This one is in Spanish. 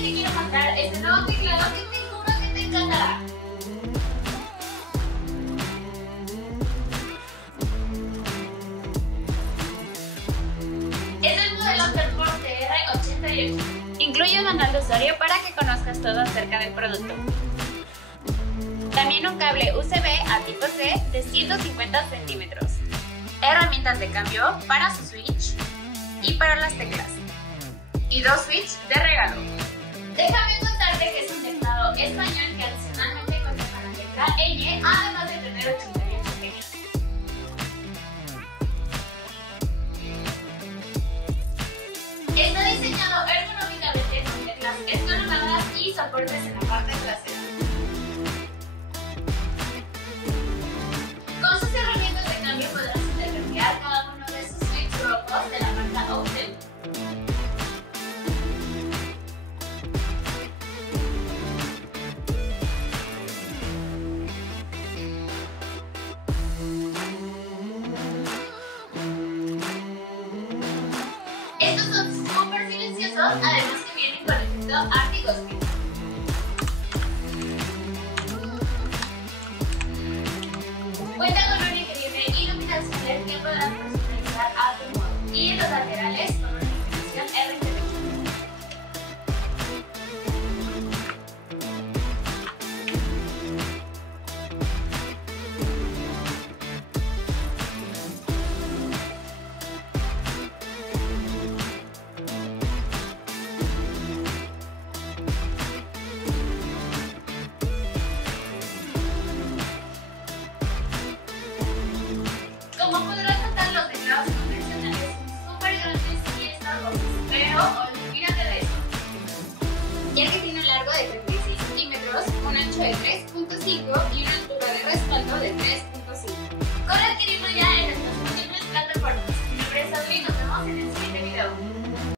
hoy te quiero mostrar este nuevo teclado que te juro que te encantará. Es el modelo Perform TR88. Incluye un manual de usuario para que conozcas todo acerca del producto. También un cable USB a tipo C de 150 centímetros. Herramientas de cambio para su switch y para las teclas. Y 2 switches de regalo. Déjame contarte que es un teclado español que adicionalmente contiene la letra ñ, además de tener 88 teclas. Está diseñado ergonómicamente con teclas escalonadas y soportes en la parte trasera. Con sus herramientas de cambio podrás intercambiar cada uno de sus switches rojos de la marca Open. Estos son súper silenciosos, además que vienen con efecto anti-ghosting. Cuenta con una increíble iluminación LED que podrás personalizar a tu modo, y en los laterales con una iluminación RGB. Como podrás notar, los teclados convencionales son súper grandes y estorbosos, pero olvídate de eso, ya que tiene un largo de 36 centímetros, un ancho de 3.5 y una